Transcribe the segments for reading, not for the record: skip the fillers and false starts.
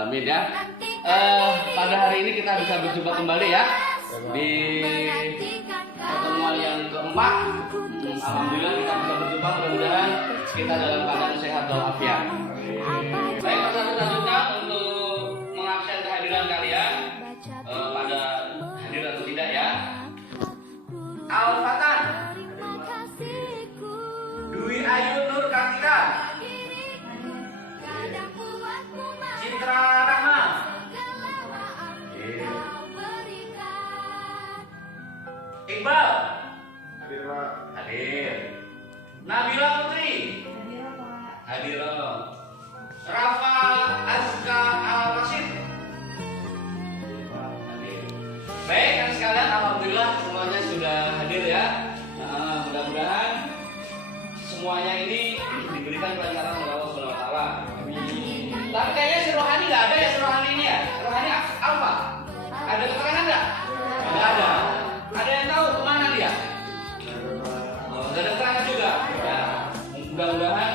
alamin ya. Pada hari ini kita bisa berjumpa kembali ya di pertemuan yang keempat. Alhamdulillah kita bisa berjumpa, mudah-mudahan kita dalam keadaan sehat walafiat. Baik, pesan selanjutnya untuk mengabsen kehadiran kalian pada hadir atau tidak ya. Al-Fatan, Dwi Ayu Nur Kartika, Citra Rahma, Iqbal, Hadir Pak. hadir. Nabila Putri, hadir. Rafa Azka Al-Rasid, hadir. Baik, kan sekalian, alhamdulillah semuanya sudah hadir ya. Mudah-mudahan semuanya ini diberikan kelancaran oleh Allah Subhanahu wa taala. Tapi kayaknya si Rohani nggak ada ya, si Rohani ini ya. Rohani apa? Ada keterangan nggak? Nggak ada. Ada yang tahu kemana dia? Nggak ada keterangan juga. Ya. Mudah-mudahan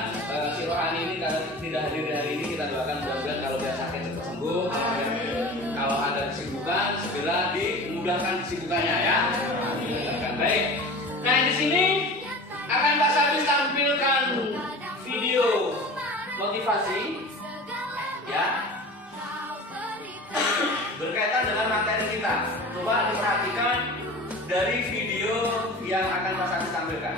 si Rohani ini kalau tidak hadir di hari ini, kita doakan mudah-mudahan kalau dia sakit cepat sembuh. Kalau ada kesibukan segera dimudahkan kesibukannya ya. Baik. Nah di sini akan Pak Sabis tampilkan video motivasi ya berkaitan dengan materi kita. Coba diperhatikan dari video yang akan Pak Sabis tampilkan.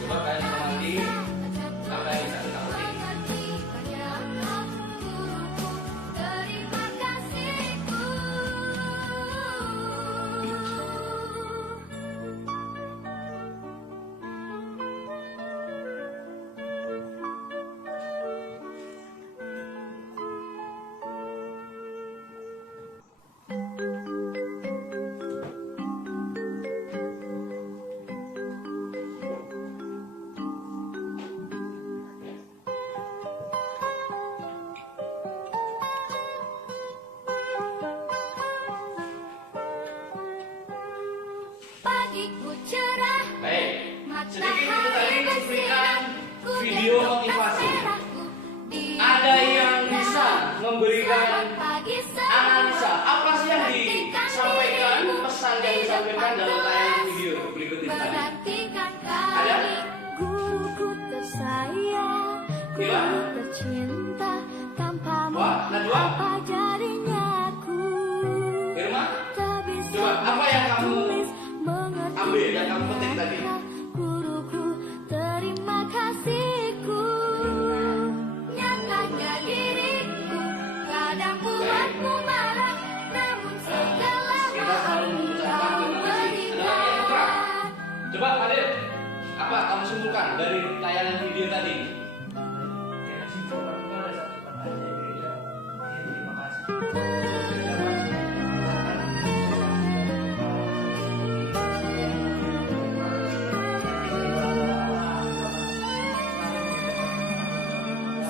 Coba kalian mengamati apa yang bisa kita petik. Pagiku cerah, Baik, sedikit itu tadi cuplikan video motivasi. Ada yang bisa memberikan analisa apa sih yang disampaikan, pesan yang disampaikan dalam tayangan video berikut ini tadi. Ada? Guruku tersayang, Iya? guru tercinta, tanpamu Wah, Najwa? apa jadinya aku? Irma? Tak bisa Coba, apa yang kamu tulis, mengerti ambil, yang kamu petik tadi? Guruku, terima kasihku. Nyatanya diriku kadang buatmu marah, namun segala Kita selalu mengucapkan kau terima kasih. Ada lagi yang putra? berikan. Coba Adil, apa kamu simpulkan dari tayangan video tadi? Ya, simpulkan itu ada satu kata aja gitu ya. Ya, terima kasih.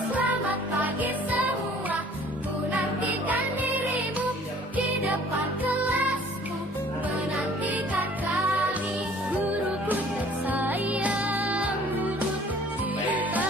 Selamat pagi semua, ku nantikan dirimu di depan kelasku, menantikan kami. Guruku tersayang, guru tercinta,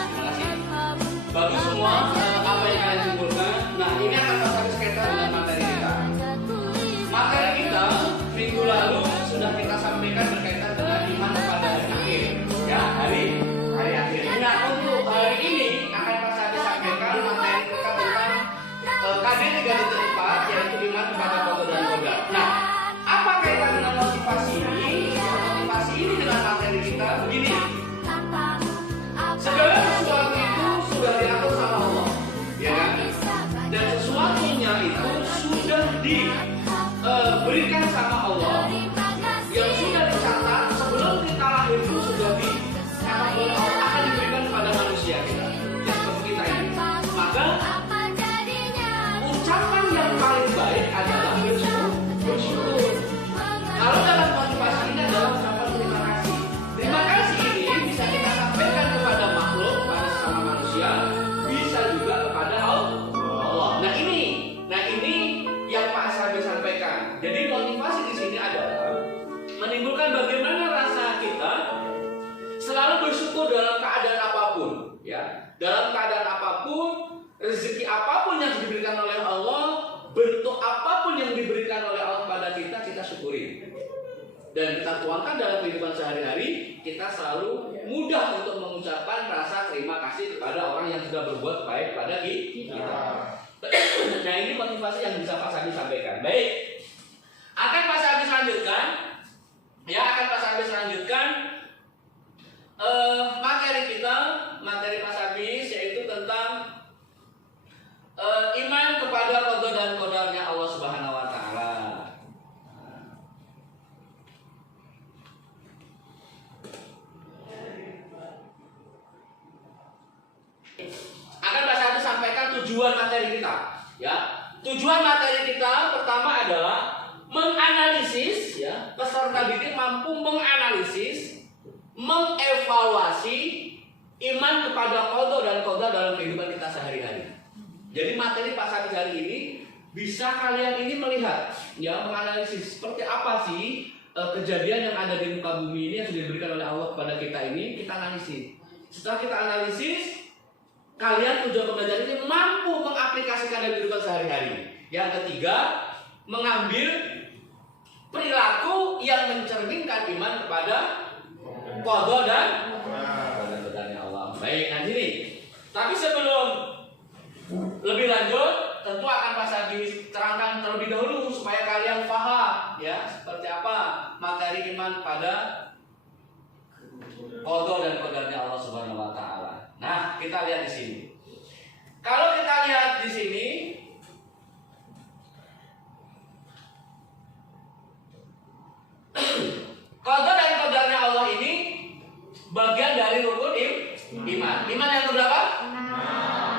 dalam keadaan apapun, ya. Dalam keadaan apapun, rezeki apapun yang diberikan oleh Allah, bentuk apapun yang diberikan oleh Allah kepada kita, kita syukuri. Dan kita tuangkan dalam kehidupan sehari-hari, kita selalu mudah untuk mengucapkan rasa terima kasih kepada orang yang sudah berbuat baik pada kita. Nah, ini motivasi yang bisa Pak Sabi sampaikan. Baik, akan Pak Sabi lanjutkan. Ya, akan Pak Sabi lanjutkan materi kita, materi Pak Sabi, yaitu tentang iman kepada qada dan qadarnya Allah Subhanahu wa taala. Akan Pak Sabi sampaikan tujuan materi kita, ya. Tujuan materi kita pertama adalah menganalisis, ya. Peserta didik mampu menganalisis, mengevaluasi iman kepada qada dan qadar dalam kehidupan kita sehari-hari. Jadi materi Pak Sabi hari ini bisa kalian ini melihat, ya, menganalisis seperti apa sih kejadian yang ada di muka bumi ini yang sudah diberikan oleh Allah kepada kita ini, kita analisis. Setelah kita analisis, kalian tujuan pembelajaran ini mampu mengaplikasikan dalam kehidupan sehari-hari. Yang ketiga, mengambil perilaku yang mencerminkan iman kepada qada dan qadarnya Allah. Baik, nah sini. Tapi sebelum lebih lanjut, tentu akan Pak Sabi terangkan terlebih dahulu supaya kalian paham, ya, seperti apa materi iman pada qada dan qadarnya Allah Subhanahu wa taala. Nah, kita lihat di sini. Kalau kita lihat di sini, qada dan qadarnya Allah ini bagian dari rukun iman. Iman yang keberapa?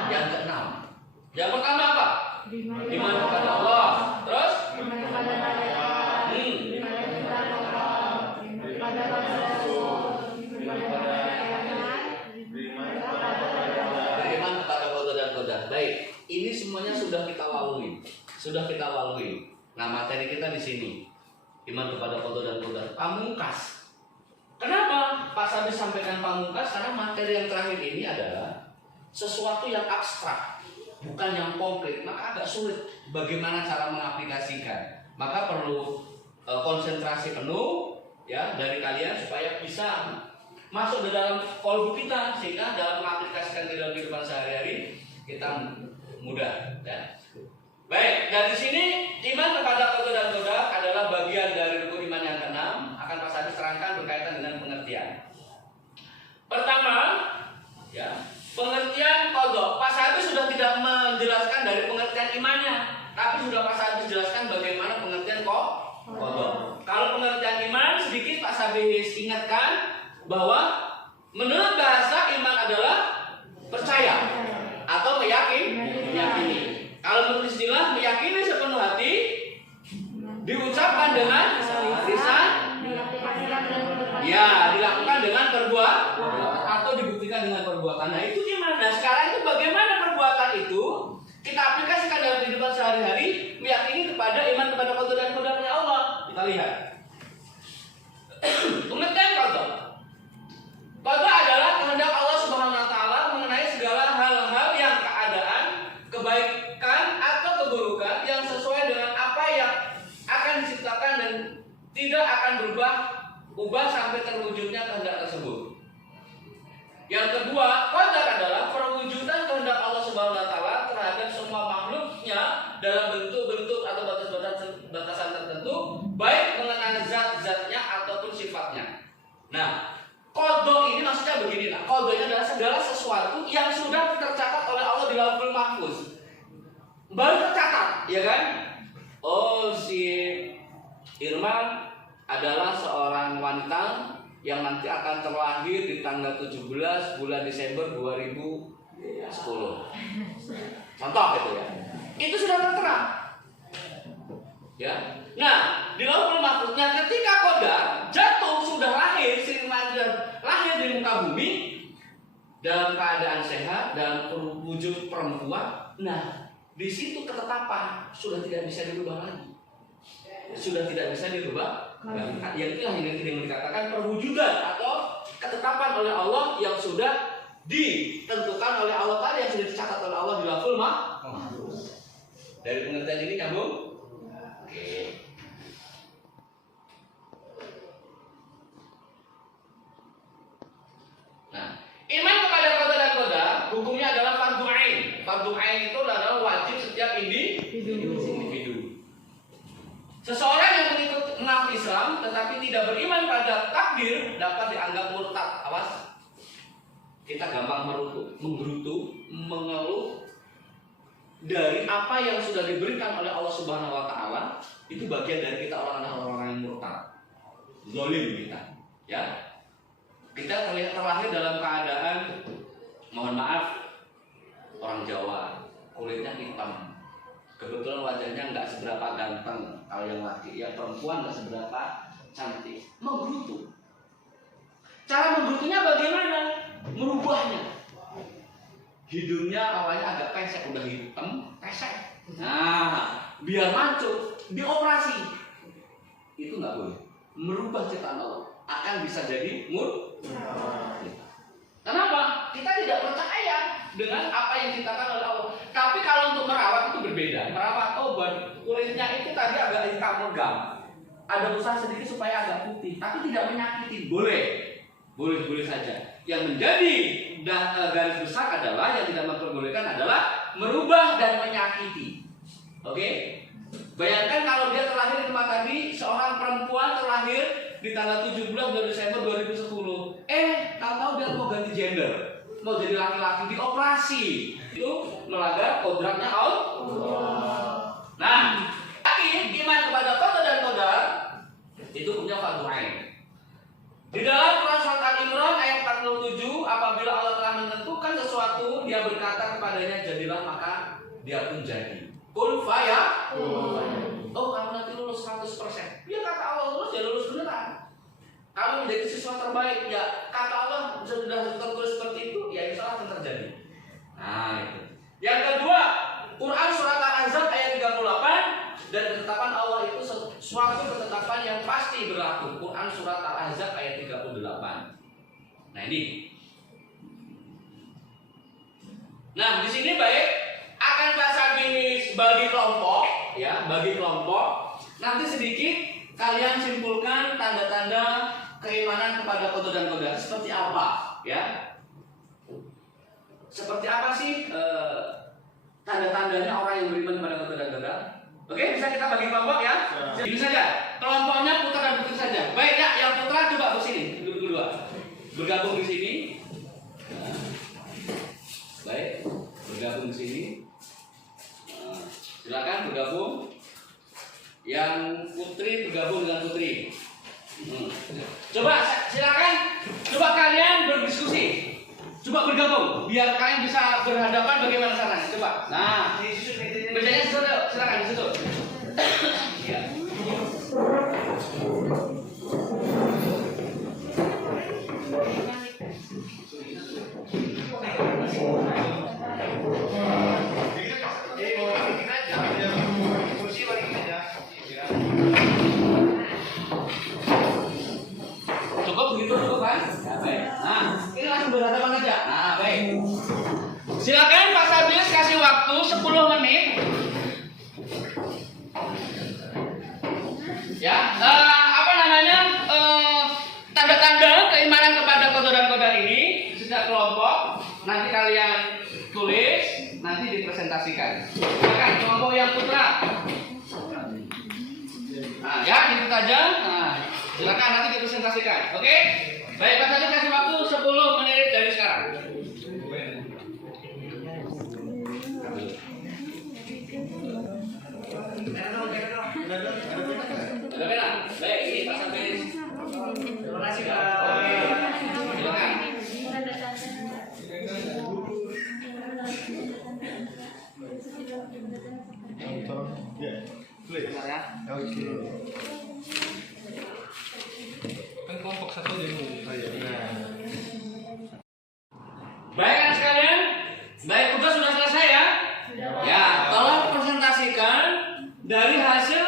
Yang keenam. Yang pertama apa? Iman kepada Allah. Terus? Beriman kepada qada dan qadar. Baik, ini semuanya sudah kita lalui. Nah, materi kita di sini. Iman kepada qada dan qadar. Pamungkas. Kenapa Pak Sabi sampaikan pamungkas? Karena materi yang terakhir ini adalah sesuatu yang abstrak, bukan yang konkret, maka agak sulit bagaimana cara mengaplikasikan. Maka perlu konsentrasi penuh, ya, dari kalian supaya bisa masuk di dalam kolbu kita, sehingga dalam mengaplikasikan ke dalam kehidupan sehari-hari kita mudah, ya. Baik, dari sini iman kepada qada dan qadar adalah bagian dari rukun iman yang keenam. Akan Pak Sabi terangkan berkaitan dengan pengertian. Pertama, ya, pengertian qada. Pak Sabi sudah tidak menjelaskan dari pengertian imannya, tapi sudah Pak Sabi jelaskan bagaimana pengertian qada. Kalau pengertian iman sedikit Pak Sabi ingatkan bahwa menurut bahasa iman adalah percaya atau meyakini. Kalau menurut istilah meyakini sepenuh hati, diucapkan dengan lisan, ya, dilakukan dengan perbuatan atau dibuktikan dengan perbuatan. Nah, itu iman. Nah, sekarang itu bagaimana perbuatan itu kita aplikasikan dalam kehidupan sehari-hari, meyakini kepada iman kepada qada dan qadarnya Allah. Kita lihat. Pengertian qada. Qada adalah kehendak Allah Subhanahu wa taala mengenai segala hal-hal yang keadaan, kebaikan atau keburukan yang sesuai dengan apa yang akan diciptakan dan tidak akan berubah sampai terwujudnya kehendak tersebut. Yang kedua, qadar adalah perwujudan kehendak Allah Subhanahu wa taala terhadap semua makhluknya dalam bentuk-bentuk atau batasan tertentu, baik mengenai zat-zatnya ataupun sifatnya. Nah, qada ini maksudnya begini lah. Qada ini adalah segala sesuatu yang sudah tercatat oleh Allah di Lauhul Mahfuz. Baru tercatat, ya kan? Oh, si Irma adalah seorang wanita yang nanti akan terlahir di tanggal 17 bulan Desember 2010. Contoh gitu ya. Itu sudah tertera. Ya. Nah, di Lauhul Mahfuznya ketika qadar jatuh sudah lahir, si Irma lahir di muka bumi dalam keadaan sehat, dalam wujud perempuan. Nah, di situ ketetapan sudah tidak bisa dirubah lagi. Sudah tidak bisa dirubah. Yang itulah yang dikatakan perwujudan atau ketetapan oleh Allah yang sudah ditentukan oleh Allah tadi, yang sudah dicatat oleh Allah di Lauhul Mahfuz. Dari pengertian ini nyambung? Oke. Nah, iman kepada qada dan qadar hukumnya adalah fardhu ain. Fardhu ain itu adalah wajib setiap individu. Seseorang yang mengikut enam Islam tetapi tidak beriman pada takdir dapat dianggap murtad. Awas, kita gampang menggerutu, mengeluh dari apa yang sudah diberikan oleh Allah Subhanahu Wa Taala. Itu bagian dari kita orang-orang yang murtad, zalim kita, ya. Kita terlahir dalam keadaan, mohon maaf, orang Jawa, kulitnya hitam. Kebetulan wajahnya nggak seberapa ganteng kalau yang laki, yang perempuan nggak seberapa cantik. Menggerutu. Cara menggerutunya bagaimana? Merubahnya. Hidungnya awalnya agak pesek, udah hitam, pesek. Nah, biar maco, dioperasi. Itu nggak boleh. Merubah ciptaan Allah akan bisa jadi Kenapa? Kita tidak percaya dengan apa yang diciptakan oleh Allah. Tapi kalau untuk merawat itu berbeda. Merawat obat, kulitnya itu tadi agak hitam legam. Ada usaha sedikit supaya agak putih, tapi tidak menyakiti. Boleh saja. Yang menjadi garis besar adalah yang tidak memperbolehkan adalah merubah dan menyakiti. Oke? Bayangkan kalau dia terlahir di tempat tadi, seorang perempuan terlahir di tanggal 17 bulan Desember 2010. Tahu-tahu dia mau ganti gender, mau jadi laki-laki, dioperasi. Itu melanggar kodratnya Allah. Nah, iman kepada qada dan qadar itu punya fardhu ain. Di dalam Quran surat Al-Imran ayat 47, apabila Allah telah menentukan sesuatu, dia berkata kepadanya jadilah, maka dia pun jadi. Kun faya. Oh, kamu nanti lulus 100%. Ya kata Allah lulus, ya lulus beneran. Kamu menjadi siswa terbaik, ya kata Allah sudah tertulis seperti itu, ya insya Allah akan terjadi. Nah, itu. Yang kedua, Quran surat Al-Ahzab ayat 38, dan ketetapan Allah itu suatu ketetapan yang pasti berlaku. Quran surat Al-Ahzab ayat 38. Nah, ini. Nah, di sini baik akan bahasa bisnis bagi kelompok, ya, bagi kelompok. Nanti sedikit kalian simpulkan tanda-tanda keimanan kepada qada dan qadar seperti apa, ya? Seperti apa sih tanda-tandanya orang yang beriman kepada qada dan qadar? Oke, bisa kita bagi kelompok ya? Ini saja. Kelompoknya putra dan putri saja. Baik ya, yang putra coba bersini berdua. Bergabung di sini. Nah. Baik, bergabung di sini. Silakan bergabung. Yang putri bergabung dengan putri. Coba silakan. Coba kalian berdiskusi. Coba bergabung biar kalian bisa berhadapan bagaimana caranya. Coba. Nah, bacanya silakan di situ. Ya. Cukup begitu cukup kan? Ya, baik. Nah, ini langsung berhadapan aja. Nah, baik. Silakan Pak Sabis kasih waktu 10 menit. Ya, apa namanya? Tanda-tanda keimanan kepada qada dan qadar ini setiap kelompok nanti kalian tulis, nanti dipresentasikan. Silakan kelompok yang putra. Nah, ya itu saja. Nah, silakan nanti dipresentasikan. Oke? Baik, Pak Sabis kasih waktu 10 menit dari sekarang. Ada pena? Baik, ini Pak Sabis. Terima kasih Pak. Oke. Silakan. Benar ya? Oke. Kan kelompok satu dulu. Baik kan sekalian? Baik, tugas sudah selesai ya? Ya, tolong presentasikan dari hasil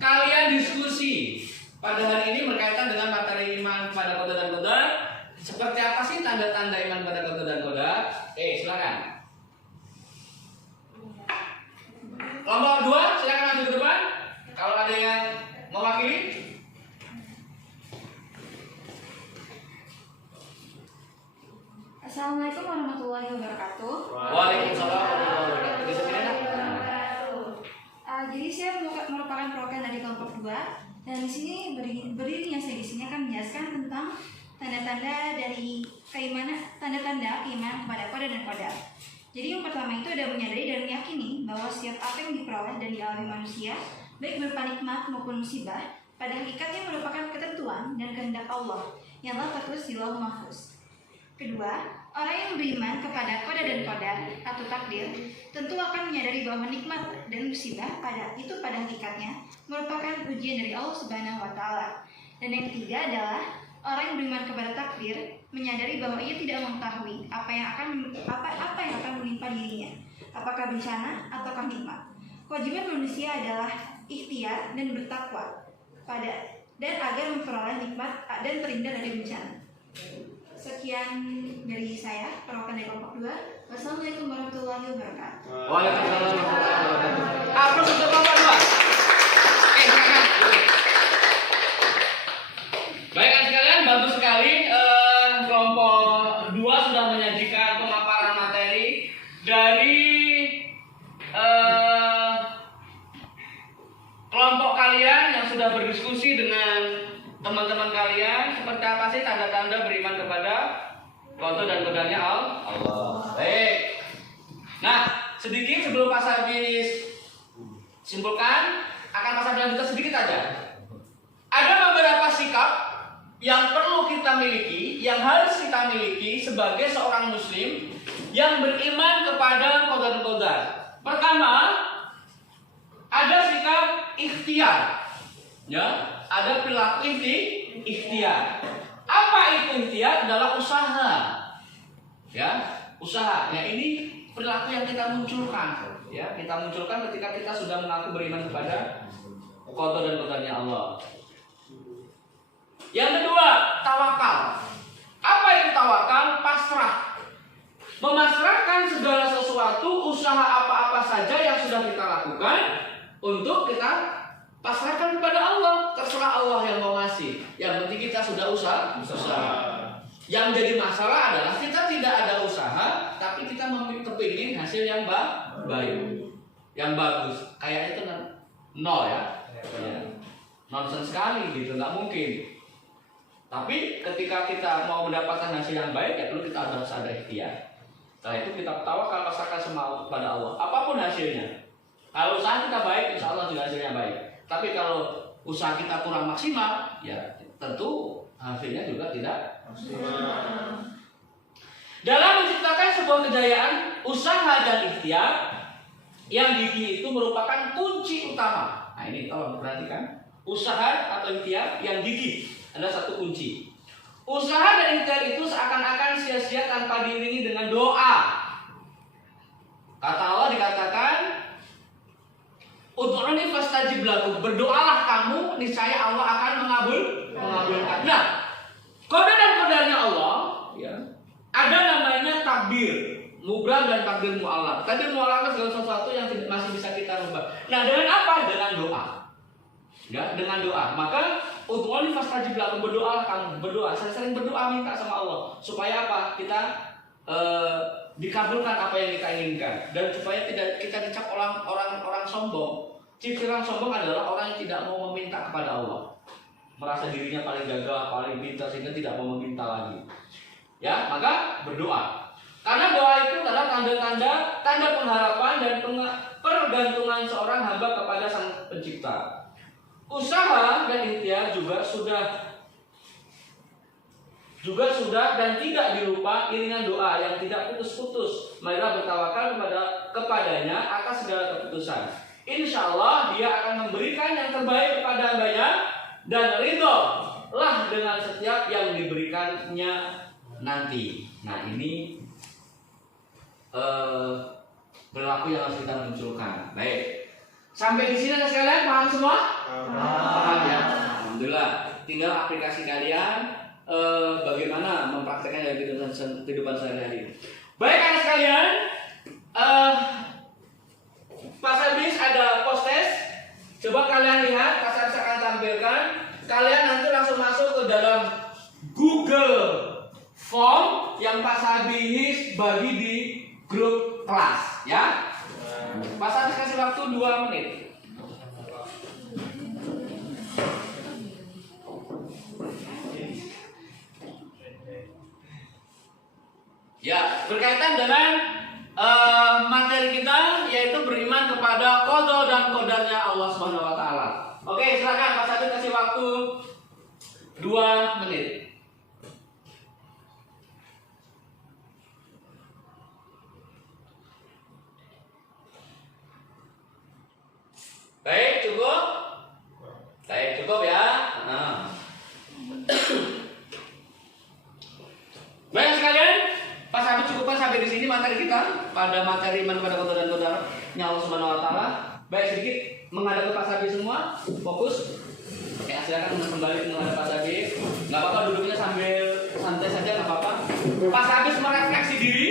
kalian diskusi pada hari ini berkaitan dengan materi iman pada qada dan qadar. kepada konto dan koda. Silakan. Kelompok 2 silakan maju ke depan. Kalau ada yang mewakili. Assalamualaikum warahmatullahi wabarakatuh. Waalaikumsalam warahmatullahi wabarakatuh. Bisa tidak? Jadi saya merupakan perwakilan dari kelompok 2 dan di sini berdirinya saya di sini akan menjelaskan tentang tanda-tanda keimanan kepada koda dan kodar. Jadi yang pertama itu ada menyadari dan meyakini bahwa setiap apa yang diperoleh dan dialami manusia, baik berupa nikmat maupun musibah, pada hakikatnya merupakan ketentuan dan kehendak Allah yang telah tertulis di Lauh Mahfuz. Kedua, orang yang beriman kepada koda dan kodar atau takdir tentu akan menyadari bahwa nikmat dan musibah pada hakikatnya merupakan ujian dari Allah Subhanahu wa Ta'ala. Dan yang ketiga adalah orang yang beriman kepada takdir menyadari bahwa ia tidak mengetahui apa yang akan menimpa dirinya, apakah bencana ataukah nikmat. Kewajiban manusia adalah ikhtiar dan bertakwa dan agar memperoleh nikmat dan terhindar dari bencana. Sekian dari saya, perwakilan dari kelompok 2. Wassalamualaikum warahmatullahi wabarakatuh. Waalaikumsalam warahmatullahi wabarakatuh. Aplaus untuk kelompok 2. Silakan. Baik sekalian, bagus sekali. Kelompok 2 sudah menyajikan pemaparan materi dari kelompok kalian yang sudah berdiskusi dengan teman-teman kalian. Seperti apa sih tanda-tanda beriman kepada konto dan kodanya Allah? Baik. Nah, sedikit sebelum Pak Sabis simpulkan, akan Pak Sabis lanjutkan sedikit aja. Ada beberapa sikap yang perlu kita miliki, yang harus kita miliki sebagai seorang muslim yang beriman kepada qada dan qadar. Pertama, ada sikap ikhtiar. Ya, ada perilaku ikhtiar. Apa itu ikhtiar? Adalah usaha. Ya, usaha. Ya, ini perilaku yang kita munculkan. Ya, kita munculkan ketika kita sudah mengaku beriman kepada qada dan qadarnya Allah. Yang kedua, tawakal. Apa itu tawakal? Pasrah. Memasrahkan segala sesuatu, usaha apa-apa saja yang sudah kita lakukan untuk kita pasrahkan kepada Allah. Terserah Allah yang mau ngasih. Yang penting kita sudah usaha. Yang jadi masalah adalah kita tidak ada usaha, tapi kita kepingin hasil yang baik, yang bagus. Kayaknya itu nol ya. Nonsense sekali gitu, nggak mungkin. Tapi ketika kita mau mendapatkan hasil yang baik, ya perlu kita harus ada ikhtiar. Setelah itu kita tawakal, pasrahkan semua kepada Allah. Apapun hasilnya. Kalau usaha kita baik, insya Allah juga hasilnya baik. Tapi kalau usaha kita kurang maksimal, ya tentu hasilnya juga tidak maksimal. Dalam menciptakan sebuah kejayaan, usaha dan ikhtiar yang gigih itu merupakan kunci utama. Nah ini tolong perhatikan. Usaha atau ikhtiar yang gigih ada satu kunci. Usaha dan ikhtiar itu seakan-akan sia-sia tanpa diiringi dengan doa. Kata Allah dikatakan, "Ud'uni fastajib lakum." Berdoalah kamu, niscaya Allah akan mengabulkan. Nah, qada dan qadarnya Allah, ya, ada namanya takdir mubrab dan takdir mu'allaq. Takdir mu'allaq segala sesuatu yang masih bisa kita rubah. Nah, dengan apa? Dengan doa. Ya, dengan doa. Maka ud'uni fastajib lakum, berdoalah kamu, berdoa, sering berdoa minta sama Allah supaya apa? Kita dikabulkan apa yang kita inginkan dan supaya tidak kita dicap orang sombong. Ciri orang sombong adalah orang yang tidak mau meminta kepada Allah, merasa dirinya paling gagah, paling pintar sehingga tidak mau meminta lagi. Ya, maka berdoa. Karena doa itu adalah tanda pengharapan dan pergantungan seorang hamba kepada Sang Pencipta. Usaha dan ikhtiar juga sudah dan tidak dilupa iringan doa yang tidak putus-putus. Marilah bertawakal kepadanya atas segala keputusan. Insya Allah dia akan memberikan yang terbaik kepada hambanya dan ridho lah dengan setiap yang diberikannya nanti. Nah ini perilaku yang harus kita munculkan. Baik. Sampai di sini sekalian paham semua? Paham ya. Alhamdulillah. Tinggal aplikasi kalian bagaimana mempraktekkan dalam kehidupan sehari-hari. Baik anak sekalian, Pak Sabis ada post test. Coba kalian lihat, Pak Sabis akan tampilkan. Kalian nanti langsung masuk ke dalam Google Form yang Pak Sabis bagi di grup kelas, ya. Pak Sabis kasih waktu 2 menit. Ya, berkaitan dengan materi kita, yaitu beriman kepada qada dan qadarnya Allah Subhanahu wa taala. Oke, silakan Pak Sabit kasih waktu 2 menit. Baik, cukup? Baik, cukup ya. Baik sekalian, Pak Sabit cukupkan sampai di sini materi kita pada materi iman pada qada dan qadarnya Allah Subhanahu wa taala. Baik, sedikit menghadap ke Pak Sabit semua, fokus. Oke, silakan kembali menghadap Pak Sabit. Enggak apa-apa, duduknya sambil santai saja, enggak apa-apa. Pak Sabit merefleksi diri,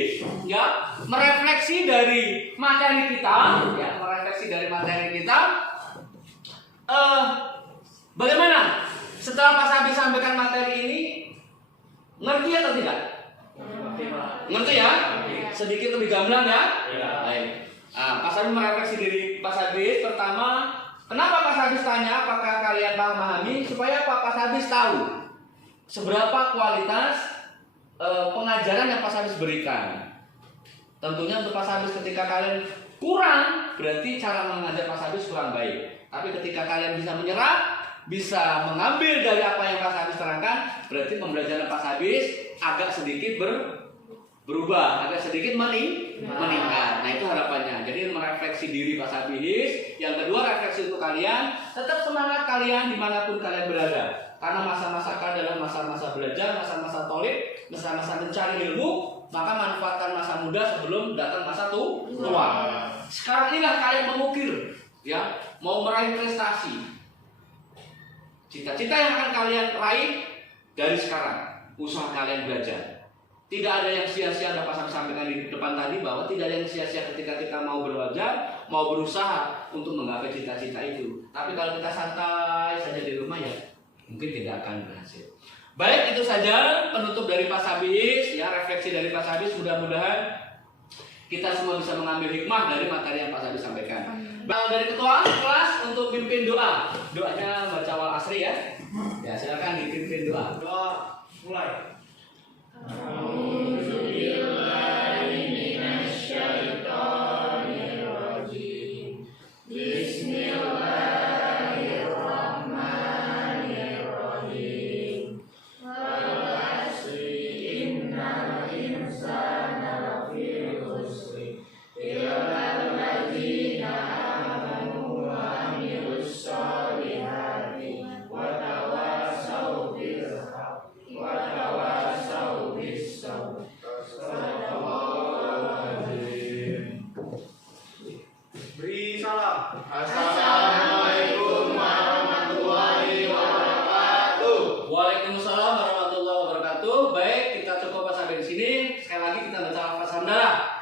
ya, merefleksi dari materi kita, ya, merefleksi dari materi kita. Bagaimana setelah Pak Sabit sampaikan materi ini, ngerti atau tidak? Ngerti ya? Sedikit lebih gamblang ya? Baik. Pak Sabis merefleksi diri Pak Sabis. Pertama, kenapa Pak Sabis tanya apakah kalian memahami? Supaya Pak Sabis tahu seberapa kualitas pengajaran yang Pak Sabis berikan. Tentunya untuk Pak Sabis ketika kalian kurang, berarti cara mengajar Pak Sabis kurang baik. Tapi ketika kalian bisa menyerap, bisa mengambil dari apa yang Pak Sabis terangkan, berarti pembelajaran Pak Sabis agak sedikit berubah, agak sedikit meningkat. Nah, itu harapannya. Jadi merefleksi diri Pak Sabis. Yang kedua, refleksi untuk kalian. Tetap semangat kalian dimanapun kalian berada. Karena masa-masa kalian adalah masa-masa belajar, masa-masa tolib, masa-masa mencari ilmu. Maka manfaatkan masa muda sebelum datang masa tua. Sekarang inilah kalian mengukir, ya, mau meraih prestasi. Cita-cita yang akan kalian raih dari sekarang. Usaha kalian belajar. Tidak ada yang sia-sia, ada Pak Sabis sampaikan di depan tadi bahwa tidak ada yang sia-sia ketika kita mau belajar, mau berusaha untuk menggapai cita-cita itu. Tapi kalau kita santai saja di rumah, ya mungkin tidak akan berhasil. Baik, itu saja penutup dari Pak Sabis, ya, refleksi dari Pak Sabis. Mudah-mudahan kita semua bisa mengambil hikmah dari materi yang Pak Sabis sampaikan. Dari ketua kelas untuk pimpin doa. Doanya baca wal asri ya. Ya, silakan dipimpin doa. Doa mulai. Beri salam. Assalamualaikum warahmatullahi wabarakatuh. Waalaikumsalam warahmatullahi wabarakatuh. Baik, kita cukup sampai di sini. Sekali lagi kita baca lafaz hamdalah.